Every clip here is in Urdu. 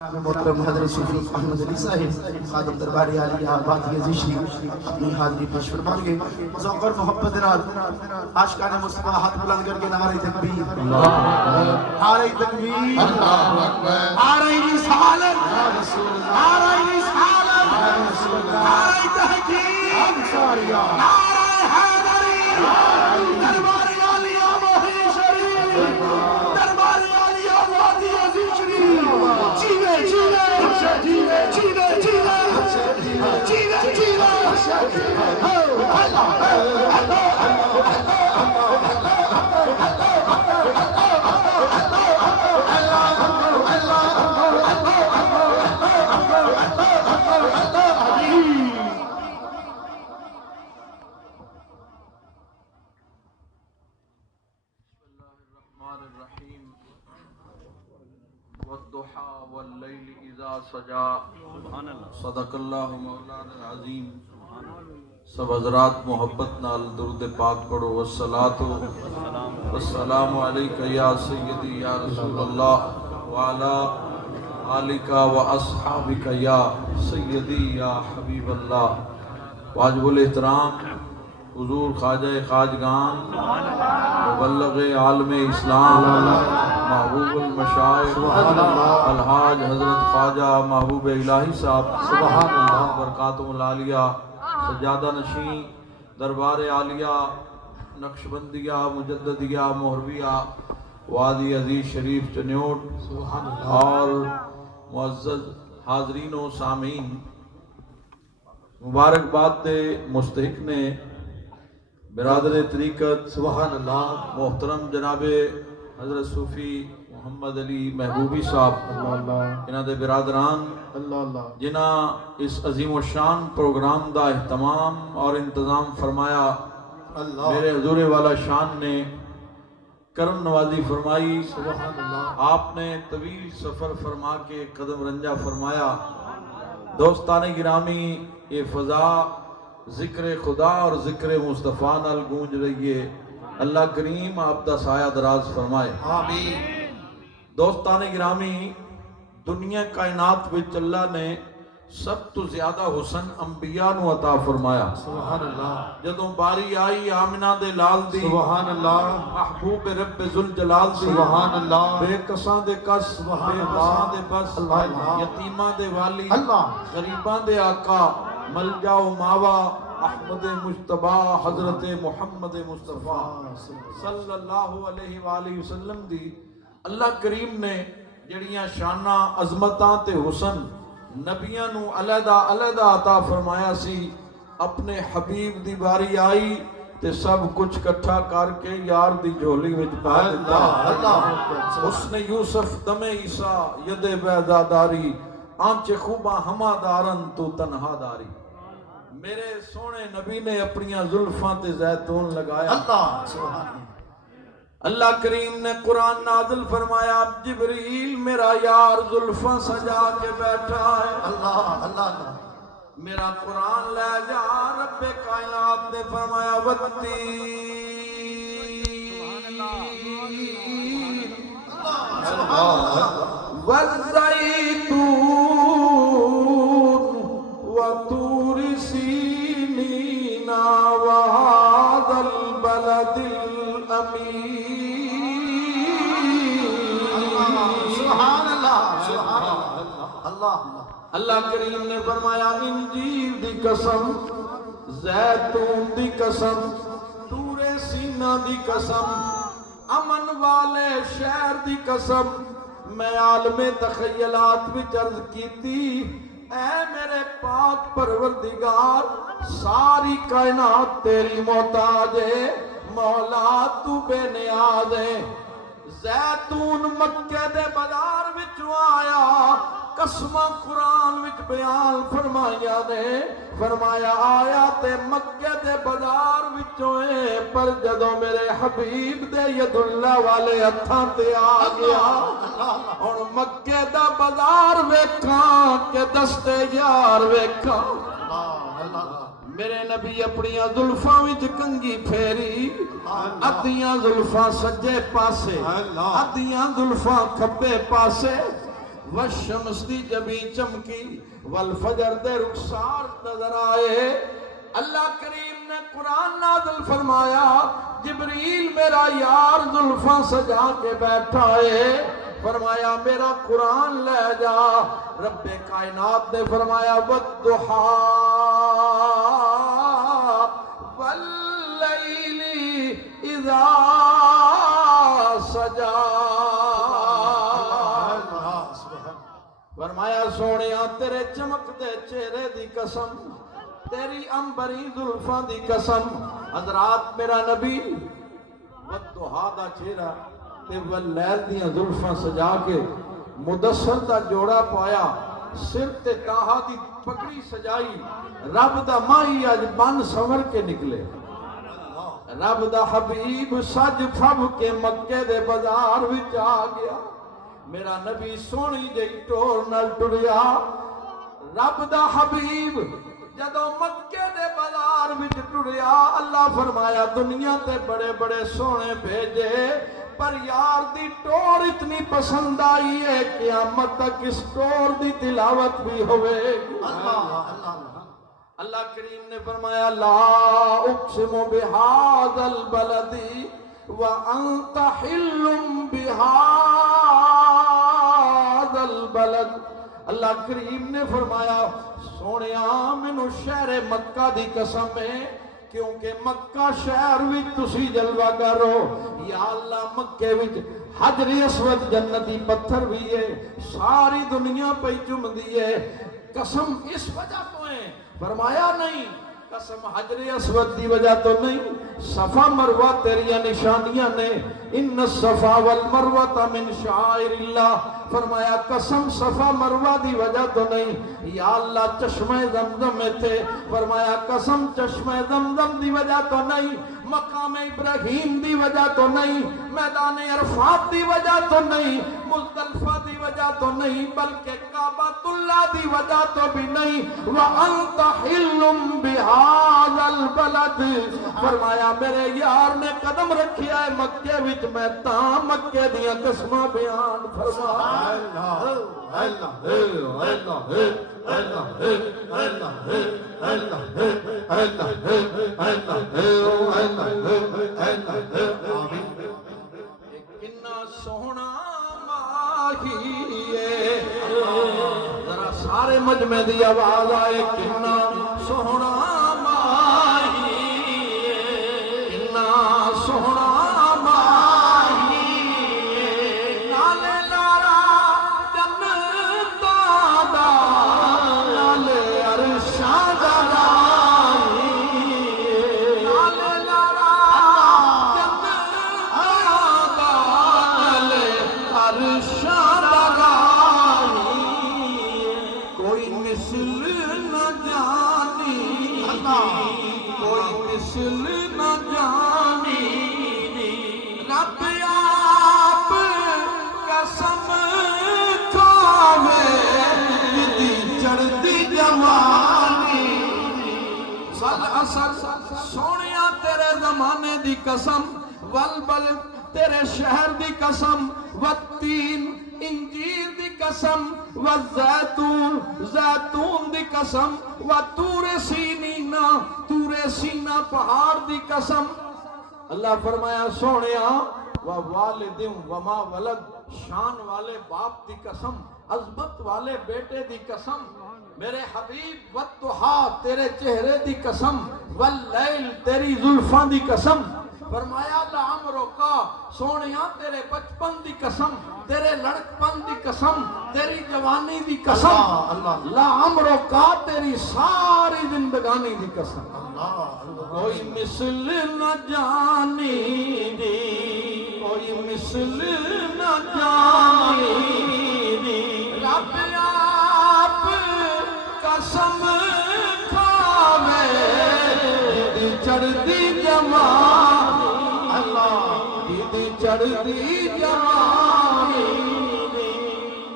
محترم حضرت صوفی احمد علی صاحب خادم درباری عالیہ آباد یزیشی اپنی حاضری پیش فرمائیں گے۔ ذوق اور محبت نال عاشقان مصطفیٰ ہاتھ بلند کر کے نعرہ تکبیر، نعرہ تکبیر، نعرہ رسالت، نعرہ رسالت، نعرہ تحقیق، نعرہ حیدری، درباری عالیہ موہی شریف، درباری عالیہ آباد یزیشی، جیوے جیوے جیوے جیوے جیوے جیوے جیوے والضحى والليل اذا سجى صدق اللہ مولانا العظیم۔ سب حضرات محبت نال درود پاک پڑھو۔ والسلام علیک یا سیدی یا رسول اللہ وعلی آلک و اصحابک یا سیدی یا حبیب اللہ۔ واجب الاحترام حضور خواجہ خواجگان مبلغ عالم اسلام محبوب المشائخ الحاج حضرت خواجہ محبوب الہی صاحب سبحان اللہ برکاتہ العالیہ، سجادہ نشین دربار عالیہ نقشبندیہ مجددیہ مہرویہ وادی عزیز شریف چنیوٹ اور معزز حاضرین و سامعین، مبارکباد دے مستحق نے برادر طریقت سبحان اللہ محترم جناب حضرت صوفی محمد علی محبوبی صاحب انہاں دے برادران جنہاں اس عظیم و شان پروگرام دا اہتمام اور انتظام فرمایا، میرے حضور والا شان نے کرم نوازی فرمائی، آپ نے طویل سفر فرما کے قدم رنجہ فرمایا۔ دوستان گرامی، یہ فضا ذکر خدا اور ذکر مصطفیٰ نال گونج رہی ہے، اللہ کریم آپ دا سایہ دراز فرمائے آمین۔ دوستان گرامی، دنیا کائنات وچ اللہ نے سب تو زیادہ حسن انبیاء نو عطا فرمایا سبحان اللہ۔ جدوں باری آئی آمنہ دے لال دی سبحان اللہ، محبوب رب ذوالجلال دی سبحان اللہ، بے کساں دے کس بے بساں دے بس یتیماں دے والی غریباں دے آقا ملجا و ماوا احمد مجتبی حضرت محمد مصطفیٰ صلی اللہ علیہ وآلہ وسلم دی اللہ کریم نے جڑیاں شانہ عظمتاں تے حسن نبیاں نو علیحدہ علیحدہ عطا فرمایا سی، اپنے حبیب دی باری آئی تے سب کچھ کٹھا کر کے یار دی جھولی وچ پا دیتا۔ حسن یوسف دم عیسیٰ ید بیضا داری، آنچ خوباں ہما دارن تو تنہا داری۔ میرے سونے نبی نے اپنیاں زلفاں تے زیتون لگایا، اللہ کریم نے قرآن نازل فرمایا، جبریل میرا یار زلفاں سجا کے بیٹھا ہے، میرا قرآن لے جا، رب کائنات نے فرمایا والزیتون وطور سینین وهذا البلد الامین۔ سبحان اللہ سبحان اللہ۔ اللہ کریم نے فرمایا انجیل دی قسم، زیتون دی قسم، طور سینہ دی قسم، امن والے شہر دی قسم، میں عالم تخیلات وچ عرض کیتی، اے میرے پاک پروردگار ساری کائنات تیری محتاج ہے، مولا تو بے نیاز ہے۔ زیتون مکے دے بازار وچوں آیا، قسمہ قرآن وچ بیان فرمایا نے، فرمایا آیا تے مکے دے بازار وچوں ہے، پر جدوں میرے حبیب دے ید اللہ والے ہتھاں تے آ گیا، اور مکے دا بازار ویکھاں کہ دستے یار ویکھاں۔ میرے نبی اپنیاں زلفاں وچ کنگھی پھیری، ادیاں زلفاں سجے پاسے ادیاں زلفاں کھبے پاسے، والشمس دی جبی چمکی والفجر دے رخسار نظر آئے. اللہ کریم نے قرآن نازل فرمایا جبریل میرا یار زلفاں سجا کے بیٹھا ہے. فرمایا میرا قرآن لے جا. رب کائنات نے فرمایا والضحا واللیل اذا سجا. فرمایا سونیا تیرے چمک دے چہرے دی قسم تیری امبری زلفاں دی قسم. حضرات میرا نبی والضحا دا چہرہ تے واللیل دیاں زلفاں سجا کے مدثر دا جوڑا پایا سر تے تاہا دی پگڑی سجائی. رب دا مائی اج بن سنور کے نکلے. رب دا حبیب سج پھب کے مکے دے بازار وچ آ گیا. میرا نبی سونی جئی ٹور نال ٹریا. رب دا حبیب جدو مکے دے بازار وچ ٹریا اللہ فرمایا دنیا تے بڑے بڑے سونے بھیجے پر یار دی ٹور اتنی پسند آئی ہے قیامت تک اس ٹور دی تلاوت بھی ہوئے. اللہ کریم نے فرمایا لا اقسم بہذا البلد وانت حل بہذا البلد. اللہ کریم نے فرمایا سونیا مینوں شہر مکہ دی قسم ہے کیونکہ مکہ شہر وچ تسی جلوہ کرو. یا اللہ مکے وچ حجر اسود جنتی پتھر بھی ہے ساری دنیا پہ چمدی ہے. قسم اس وجہ تو ہے. فرمایا نہیں قسم حجر اسود دی وجہ تو نہیں صفا مروہ تیریاں نشانیاں نے. ان الصفا والمروہ من شعائر اللہ. فرمایا قسم صفا مروہ دی وجہ تو نہیں. یا اللہ چشمہ زمزم میں تھے. فرمایا قسم چشمہ زمزم دی وجہ تو نہیں. مقام ابراہیم دی وجہ تو نہیں. میدان عرفات دی وجہ تو نہیں. مزدلفہ دی وجہ تو نہیں بلکہ کعبۃ اللہ دی وجہ تو بھی نہیں. وَأَنْتَ حِلٌّ بِهَذَا الْبَلَدِ. فرمایا میرے یار نے قدم رکھیا ہے مکے وچ میں تاں مکے دیاں قسماں بیان فرما. کنا سونا ماہی ہے. ذرا سارے مجمع دی آواز آئے کنا سونا ماہی ہے. کنا سونا سونیا تیرے زمانے دی قسم والبل تیرے شہر دی قسم والتین انجیر دی قسم والزیتون زیتون دی قسم وطور سینینا تور سینا پہاڑ دی قسم. اللہ فرمایا سونیا ووالدم وما ولد شان والے باپ دی قسم عظمت والے بیٹے دی قسم. میرے حبیب والضحا تیرے چہرے دی قسم واللیل تیری زلفاں دی قسم. فرمایا لعمرو کا سونیا تیرے بچپن دی قسم تیرے لڑکپن دی قسم تیری جوانی دی قسم. لعمرو کا تیری ساری زندگانی دی قسم. کوئی مثل نہ جانی کوئی مثل نہ جانی رب آپ قسم کھاوے دی چڑھتی جمالی. دی چڑھتی جمالی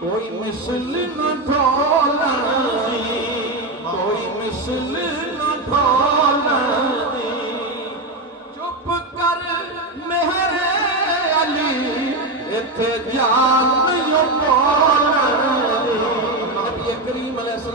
کوئی مثل نہ ڈھولنی کوئی مثل نہ ڈھولنی. چپ کر مہر علی اتھے جان یوں بولنی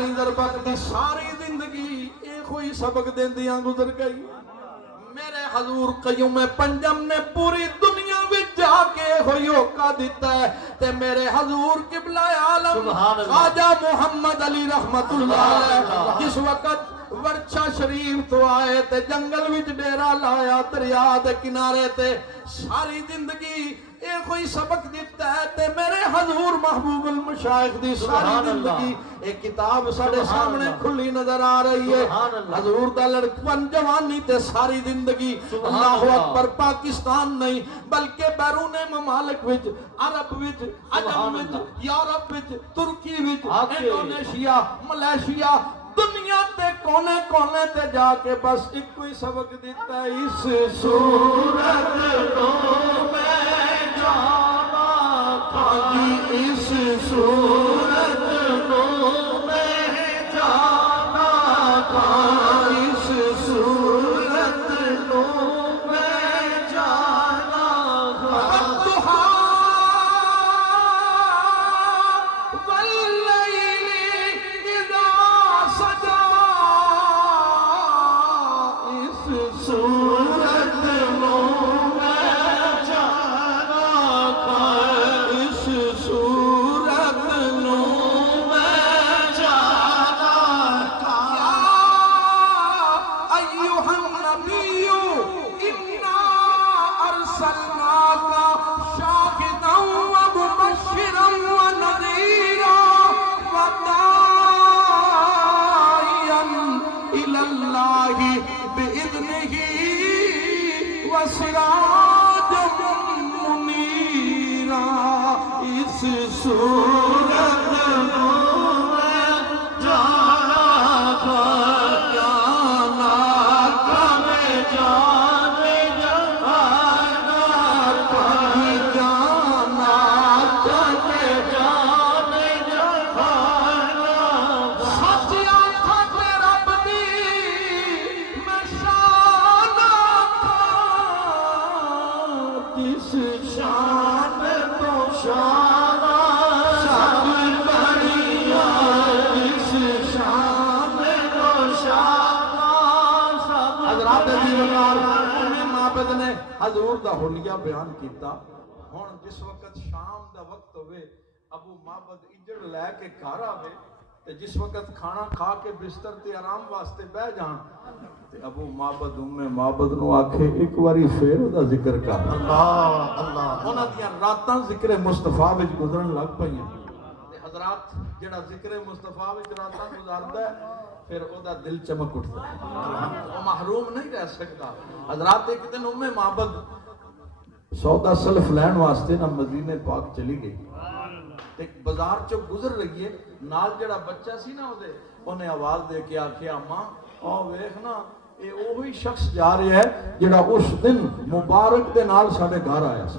کری ضربت دی ساری زندگی اے کوئی سبق دیندیاں گزر گئی میرے حضور قیوم پنجم نے پوری دنیا میں جا کے ہوئی ہوکا دیتا ہے تے میرے حضور قبلہ عالم خواجہ محمد علی رحمت اللہ علیہ جس وقت ورچہ شریف تو آئے تے جنگل وچ ڈیرا لایا دریا دے کنارے تے ساری زندگی اے کوئی سبق دیتا ہے تے میرے حضور محبوب المشائخ دی ساری زندگی ایک کتاب ساڑے سامنے کھلی نظر آ رہی ہے حضور دا لڑکپن جوانی تے ساری زندگی اللہ اکبر پاکستان نہیں بلکہ بیرون ممالک وچ عرب وچ عجم وچ یورپ وچ ترکی وچ انڈونیشیا ملیشیا دنیا تے کونے کونے تے جا کے بس ایک کوئی سبق دیتا ہے اس صورت تو میں جانا تھا اس صورت تو میں جانا تھا اس صورت تو میں جانا تھا حضور دا حلیہ بیان کیتا ہون جس وقت شام دا وقت ہوئے ابو معبد اجڑ لے کے گھر آوے تے جس وقت کھانا کھا کے بستر تے آرام واسطے بہ جان تے ابو معبد معبد نو آکھے ایک واری پھر دا ذکر کر اللہ اللہ انہاں دیاں راتاں ذکر مصطفیٰ وچ گزرن لگ پئیاں تے حضرات جڑا ذکر مصطفیٰ وچ راتاں گزاردا ہے پھر او دا دل چمک اٹھتا ہے وہ محروم نہیں رہ سکتا حضرات ایک دن معبد سودا سلف لین واسطے نہ مدینے پاک چلی گئی تے بازار چو گزر رہی ہے نال جڑا بچہ سی نا انہیں آواز دے کے آکھیا ماں او ویکھ نا اے وہی شخص جا رہا ہے جڑا اس دن مبارک دے نال ساڈے گھر آیا سی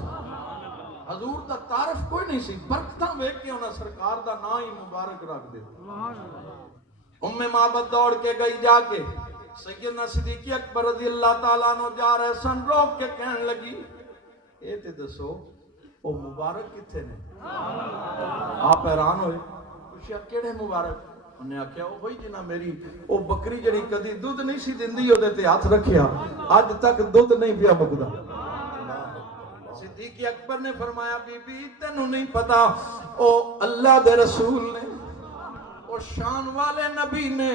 حضور دا تعارف کوئی نہیں سی برکتاں ویکھ کے انہاں سرکار دا نام ہی مبارک رکھ دے معبد دوڑ کے گئی جا کے سیدنا صدیق اکبر رضی اللہ تعالیٰ عنہ جا رہے سن روک کے کہنے لگی اے تے دسو او مبارک کتھے نے آپ حیران ہوئے پوچھیا کیڑے مبارک انہیں آکھیا او بھائی جنہ میری او بکری جڑی کدی دودھ نہیں سی دیندی او دے تے ہاتھ رکھیا اج تک دودھ نہیں پیا مکدا صدیق اکبر نے فرمایا بی بی تینوں نہیں پتا او اللہ دے رسول نے او شان والے نبی نے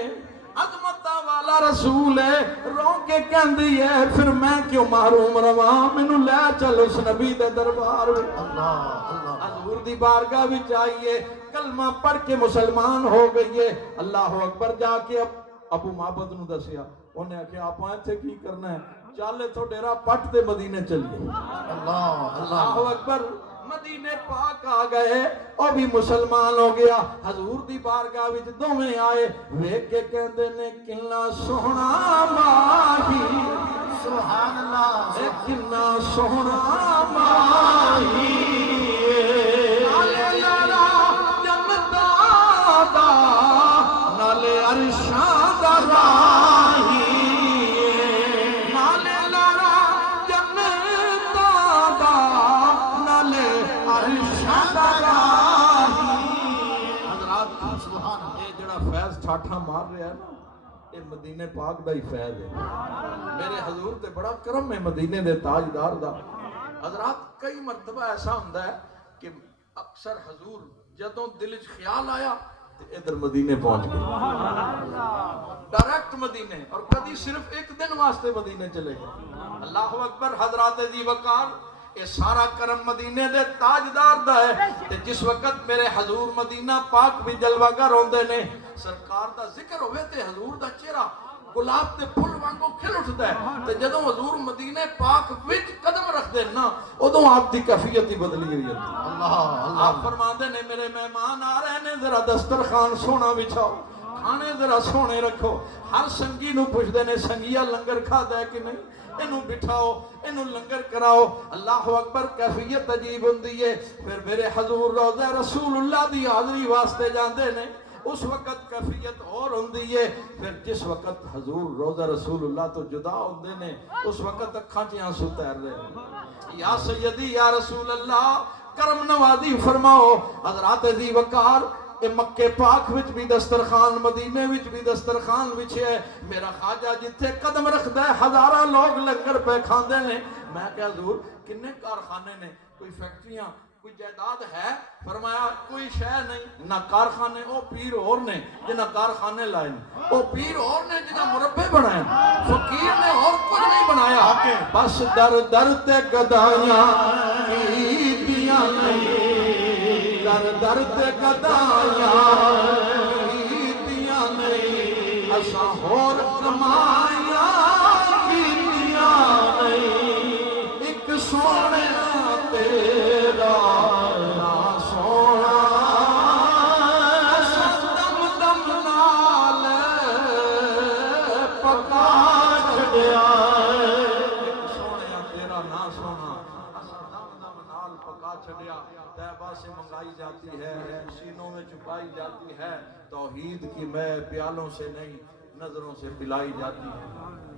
عظمت والا رسول ہے رو کے کہندی ہے پھر میں کیوں محروم رواں مینوں لے چل اس نبی دے دربار اللہ اللہ حضور دی بارگاہ وچ آئیے کلمہ پڑھ کے مسلمان ہو گئی ہے اللہ اکبر جا کے ابو معبد نو دسیا انہیں آکھیا آپاں ایتھے کی کرنا ہے چل تو ڈیرا پٹ تے مدینے چلیے اللہ اکبر مدینے پاک آ گئے اور بھی مسلمان ہو گیا حضور دی بارگاہ وچ دوویں آئے ویکھ کے کہندے نے کنا سوہنا ماہی سبحان اللہ کنا سوہنا ماہی نالے لالا جنت دا نالے عرشاں دا راہی ٹھاٹھا مار رہا ہے نا، یہ مدینے پاک دا ہی فیض ہے۔ میرے حضور تے بڑا کرم ہے مدینے دے تاجدار دا۔ حضرات کئی مرتبہ ایسا ہوندہ ہے کہ اکثر حضور جدوں دل وچ خیال آیا تے ادھر مدینے پہنچ گئے، ڈائریکٹ مدینے، اور کبھی صرف ایک دن واسطے مدینے چلے گئے۔ اللہ اکبر۔ حضرات ذی وقار، یہ سارا کرم مدینے دے تاجدار دا ہے۔ تے جس وقت میرے حضور مدینہ پاک بھی جلوہ گر ہوندے نے، سرکار دا ذکر ہوئے تے حضور دا چہرہ گلاب دے پھل وانگو کھل اٹھدا ہے۔ تے جدوں حضور مدینے پاک وچ قدم رکھ دے نا، ادوں آپ دی کیفیت ہی بدلی ہوئی ہے۔ اللہ آپ فرماندے نے میرے مہمان آ رہے نے، ذرا دسترخوان سونا بچھاؤ، کھانے ذرا سونے رکھو۔ ہر سنگی نو پوچھدے نے سنگیا لنگر کھادا ہے کہ نہیں، اینو بٹھاؤ، اینو لنگر کراؤ۔ اللہ اکبر۔ کیفیت عجیب ہوندی ہے۔ پھر میرے حضور روضہ رسول اللہ دی حاضری واسطے جاندے نے، اس وقت کیفیت اور ہوندی ہے۔ پھر جس وقت حضور روضہ رسول اللہ تو جدا ہوندے نے، اس وقت اکھاں چ آنسو تیر رہے ہیں۔ یا سیدی یا رسول اللہ، کرم نوازی فرماؤ۔ حضرات ذی وقار، اے مکے پاک وچ بھی دسترخوان، مدینے وچ بھی دسترخوان وچ ہے۔ میرا خواجہ جتھے قدم رکھدا ہے ہزاراں لوگ لنگر پہ کھاندے نے۔ میں کہ حضور کنے کارخانے نے، کوئی فیکٹریاں، کوئی جائیداد ہے؟ فرمایا کوئی شے نہیں، نہ کارخانے، او پیر اور نے جنہ کارخانے لائے، او پیر اور نے جنہ مربے بنائے، فقیر نے اور کچھ نہیں بنایا۔ بس در در تے گدائیاں کیتیاں نہیں، در در تے گدائیاں کیتیاں نہیں، اساں ہور کمائیاں کیتیاں نہیں، ایک سونے تیرا نا سونا دم دم نال پکا چھڑیا، ایک سونے تیرا نا سونا دم دم نال پکا چھڑیا۔ طیبہ سے منگائی جاتی ہے، سینوں میں چھپائی جاتی ہے، توحید کی میں پیالوں سے نہیں نظروں سے پلائی جاتی ہے۔